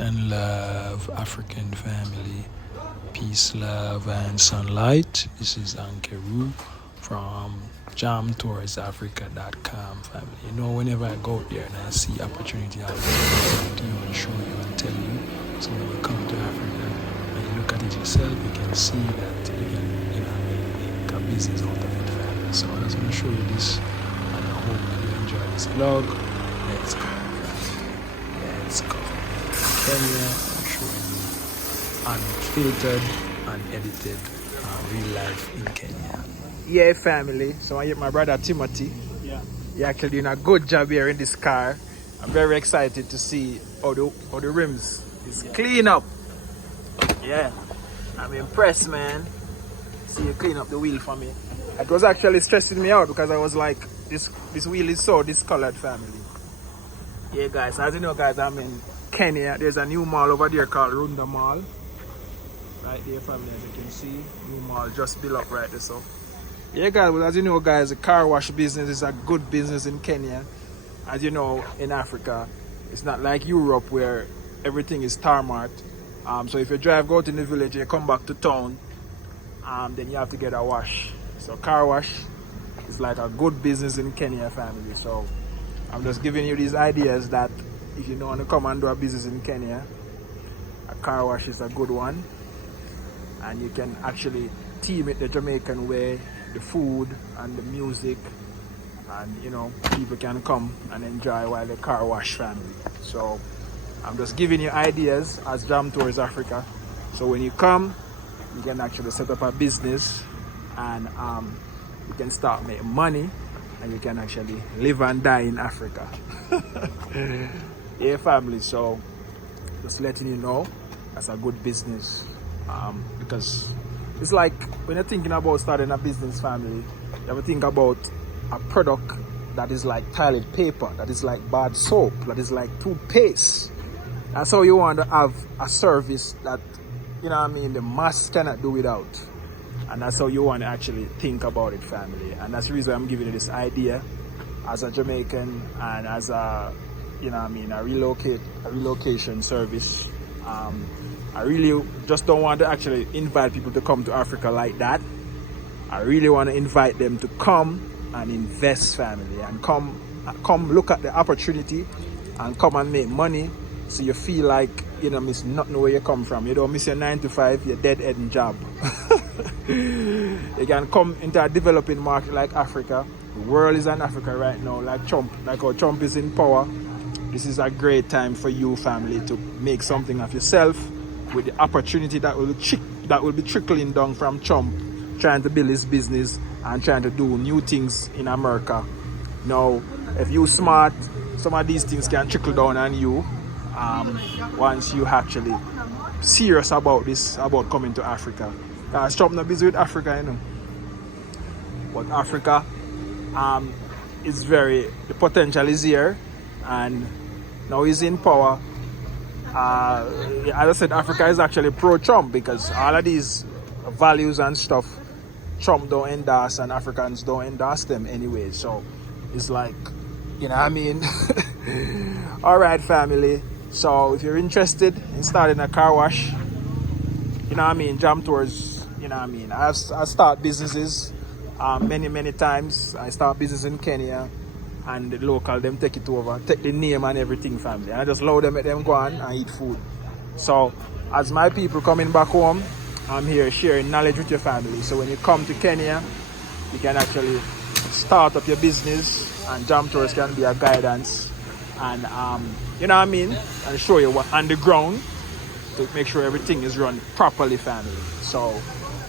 and love, African family. Peace, love, and sunlight. This is Ankeru from jamtoursafrica.com family. You know, whenever I go out there and I see opportunity, I always come to you and show you and tell you. So when you come to Africa and you look at it yourself, you can see that you can, make a business out of it, family. So I just want to show you this, and I hope you enjoy this vlog. Let's go, family. Let's go. Kenya, I'm showing you unfiltered, unedited, real life in Kenya. Yeah, family. So I get my brother Timothy. You're actually doing a good job here in this car. I'm very excited to see how the rims is clean up. Yeah, I'm impressed, man. See you clean up the wheel for me. It was actually stressing me out because I was like, this wheel is so discolored, family. Yeah, guys. As you know, guys, I'm in Kenya. There's a new mall over there called Runda Mall. Right there, family, as you can see. New mall just built up right there, so. Yeah, guys, well, as you know, guys, the car wash business is a good business in Kenya. As you know, in Africa, it's not like Europe where everything is tarmac. So if you drive, go to the village, and you come back to town, then you have to get a wash. So car wash is like a good business in Kenya, family. So I'm just giving you these ideas that if you want to come and do a business in Kenya, a car wash is a good one. And you can actually team it the Jamaican way, the food and the music, and people can come and enjoy while the car wash, family. So I'm just giving you ideas as Jam Tours Africa. So when you come, you can actually set up a business and you can start making money and you can actually live and die in Africa. Yeah, family. So just letting you know, that's a good business. Because it's like when you're thinking about starting a business, family, you have to think about a product that is like toilet paper, that is like bad soap, that is like toothpaste. That's how you want to have a service that, the mass cannot do without. And that's how you want to actually think about it, family. And that's the reason I'm giving you this idea as a Jamaican and as a, a relocation service. I really just don't want to actually invite people to come to Africa like that. I really want to invite them to come and invest, family, and come look at the opportunity and come and make money, so you feel like you don't miss nothing where you come from. You don't miss your 9 to 5, your dead end job. You can come into a developing market like Africa. The world is in Africa right now, like how Trump is in power. This is a great time for you, family, to make something of yourself with the opportunity that will be trickling down from Trump trying to build his business and trying to do new things in America. Now, if you're smart, some of these things can trickle down on you once you actually serious about coming to Africa. Trump not busy with Africa, but Africa is the potential is here, and now he's in power. As I said, Africa is actually pro-Trump because all of these values and stuff Trump don't endorse and Africans don't endorse them anyway. So it's like, Alright, family. So if you're interested in starting a car wash, Jam Tours, I start businesses many times. I start business in Kenya. And the local, them take it over, take the name and everything, family. And I just allow them, let them go on and eat food. So, as my people coming back home, I'm here sharing knowledge with your family. So when you come to Kenya, you can actually start up your business, and Jam Tours can be a guidance. And, and show you what on the ground to make sure everything is run properly, family. So,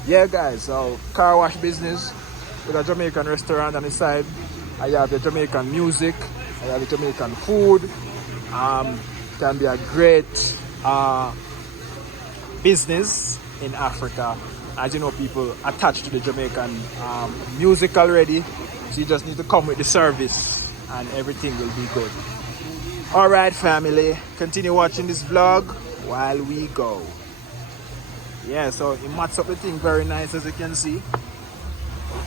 yeah, guys, so car wash business with a Jamaican restaurant on the side. I have the Jamaican music, I have the Jamaican food. Can be a great business in Africa. As you know, people attached to the Jamaican music already. So you just need to come with the service and everything will be good. Alright, family, continue watching this vlog while we go. Yeah, so it mats up the thing very nice, as you can see.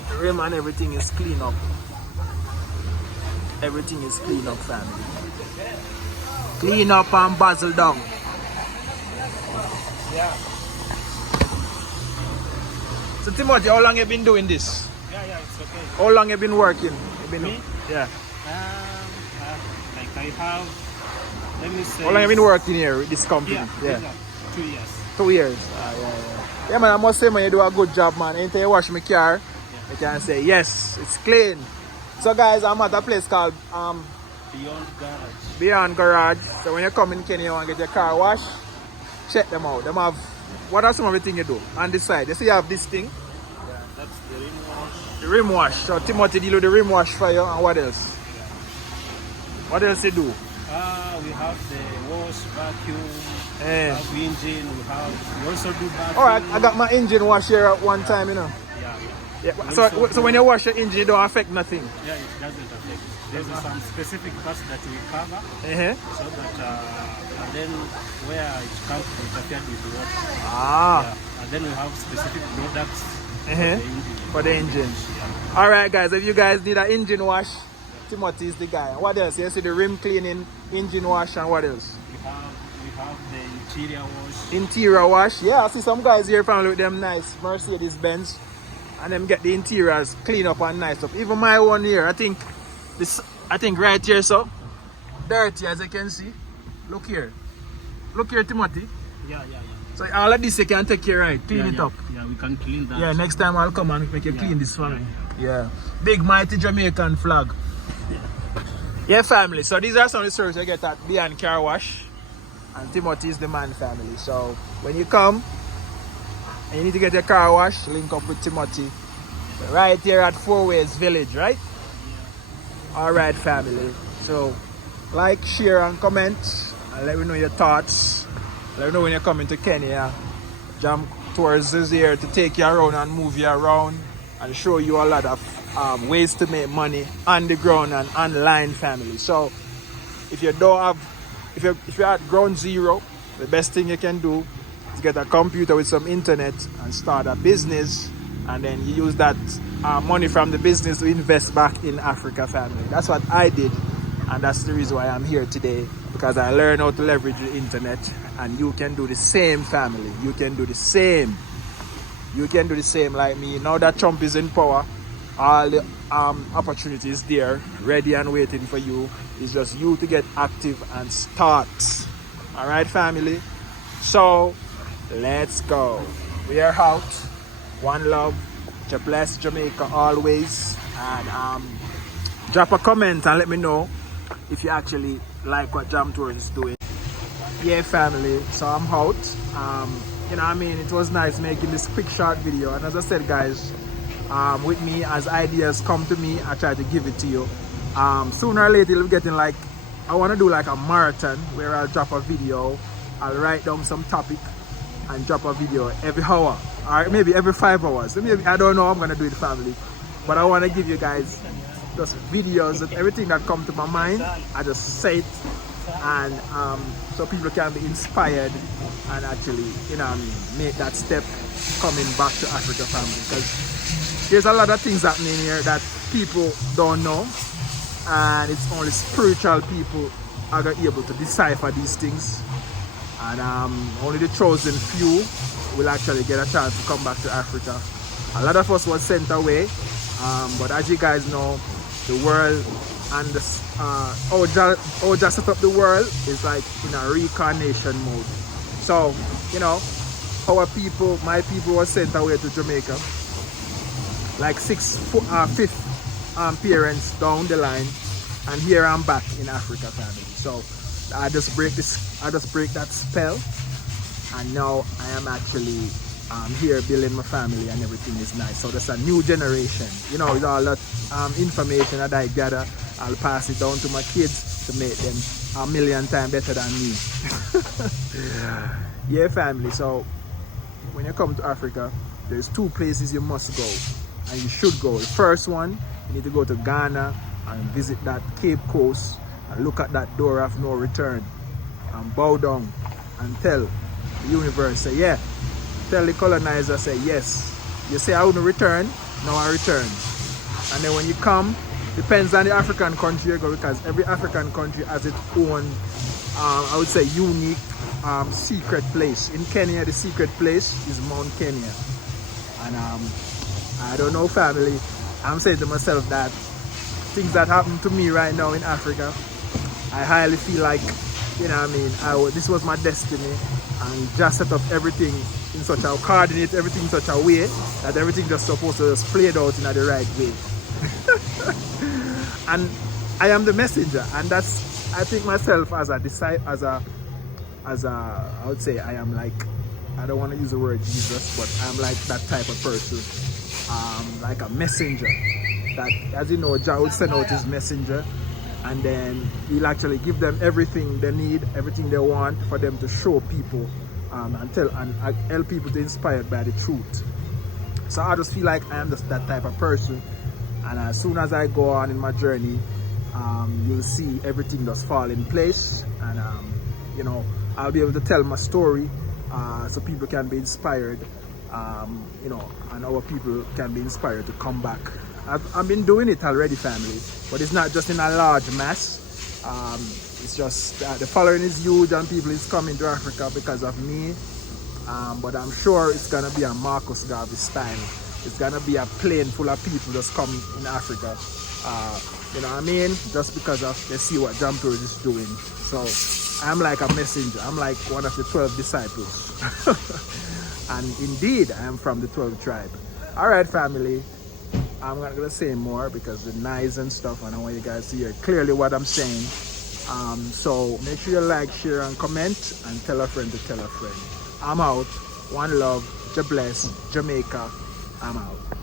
The rim and everything is clean up. Everything is clean up, family. Clean up and basil down. Yeah. So Timothy, how long you been doing this? Yeah, it's okay. How long you been working? You been, Me? yeah. Like I have, let me say. How long you been working here with this company? Yeah. 2 years. 2 years. Yeah, man, I must say, man, you do a good job, man. Anytime you wash my car, you can say, yes, it's clean. So, guys, I'm at a place called Beyond Garage. Beyond Garage. So, when you come in Kenya and get your car washed, check them out. Them have, what are some of the things you do? On this side, you see you have this thing? Yeah, that's the rim wash. The rim wash. So, Timothy deal with the rim wash for you. And what else? What else you do? We have the wash, vacuum, we Eh. have engine, we also do vacuum. Alright, I got my engine wash here at one time, you know. Yeah. Yeah. So when you wash your engine, it don't affect nothing. Yeah, it doesn't affect. There's some specific parts that we cover Uh-huh. so that, and then where it comes to interfere with the water. Ah. Yeah. And then we have specific products Uh-huh. for the engine. For the engine. Yeah. Alright guys, if you guys need an engine wash, Timothy is the guy. What else? You see the rim cleaning, engine wash, and what else? We have the interior wash. Interior wash. Yeah, I see some guys here family with them nice Mercedes Benz. And them get the interiors clean up and nice up. Even my one here, I think right here, so dirty as you can see. Look here, Timothy. Yeah. So all of this you can take care right, clean it up. Yeah, we can clean that. Yeah, next time I'll come and make you clean this for me. Yeah, big mighty Jamaican flag. Yeah, family. So these are some of the services you get at Beyond Car Wash, and Timothy is the man, family. So when you come and you need to get your car washed, link up with Timothy right here at Four Ways Village, right? All right, family. So like, share, and comment, and let me know your thoughts. Let me know when you're coming to Kenya. Jam Tours is here to take you around and move you around and show you a lot of ways to make money on the ground and online, family. So if you don't have, if you're at ground zero, the best thing you can do is get a computer with some internet and start a business, and then you use that money from the business to invest back in Africa, family. That's what I did, and that's the reason why I'm here today, because I learned how to leverage the internet, and you can do the same, family. You can do the same. You can do the same like me. Now that Trump is in power, all the opportunities there, ready and waiting for you. It's just you to get active and start. All right, family. So let's go. We are out. One love. To bless Jamaica always. And drop a comment and let me know if you actually like what Jam Tours is doing. Yeah, family. So I'm out. You know what I mean, it was nice making this quick short video, and as I said, guys, with me, as ideas come to me, I try to give it to you. Sooner or later, we'll be getting like, I want to do like a marathon where I'll drop a video, I'll write down some topic and drop a video every hour, or maybe every 5 hours. So maybe, I don't know how I'm going to do it, family, but I want to give you guys just videos of everything that comes to my mind. I just say it, and so people can be inspired and actually, you know, make that step coming back to Africa, family, because there's a lot of things happening here that people don't know, and it's only spiritual people are able to decipher these things, and only the chosen few will actually get a chance to come back to Africa. A lot of us was sent away, but as you guys know, the world and the how just set up the world is like in a reincarnation mode. So, you know, our people, my people, were sent away to Jamaica, like fifth parents down the line, and here I'm back in Africa, family. So I just break that spell, and now I am actually here building my family, and everything is nice. So there's a new generation, you know, with all that information that I gather, I'll pass it down to my kids to make them a million times better than me. Yeah, family. So when you come to Africa, there's 2 places you must go, and you should go. The first one, you need to go to Ghana and visit that Cape Coast and look at that door of no return and bow down and tell the universe, say, yeah. Tell the colonizer, say, yes. You say I wouldn't return, now I return. And then when you come, depends on the African country you go, because every African country has its own, I would say, unique secret place. In Kenya, the secret place is Mount Kenya. And I don't know, family. I'm saying to myself that things that happen to me right now in Africa, I highly feel like, you know what I mean, this was my destiny, and just set up everything in such a, coordinate everything in such a way that everything just supposed to just play it out in the right way. And I am the messenger, and that's, I think myself as a disciple, I would say I am like, I don't want to use the word Jesus, but I'm like that type of person, like a messenger. That, as you know, Jah will send out his messenger, and then he'll actually give them everything they need, everything they want, for them to show people and tell and help people to be inspired by the truth. So I just feel like I am just that type of person, and as soon as I go on in my journey, you'll see everything just fall in place, and you know, I'll be able to tell my story so people can be inspired, you know, and our people can be inspired to come back. I've been doing it already, family, but it's not just in a large mass. It's just the following is huge and people is coming to Africa because of me. But I'm sure it's gonna be a Marcus Garvey style. It's gonna be a plane full of people just come in Africa. You know what I mean? Just because of they see what John Torres is doing. So I'm like a messenger. I'm like one of the 12 disciples. And indeed, I am from the 12th tribe. All right, family. I'm not gonna say more because the noise and stuff, and I want you guys to hear clearly what I'm saying. So make sure you like, share, and comment, and tell a friend to tell a friend. I'm out. One love. Jah bless. Jamaica. I'm out.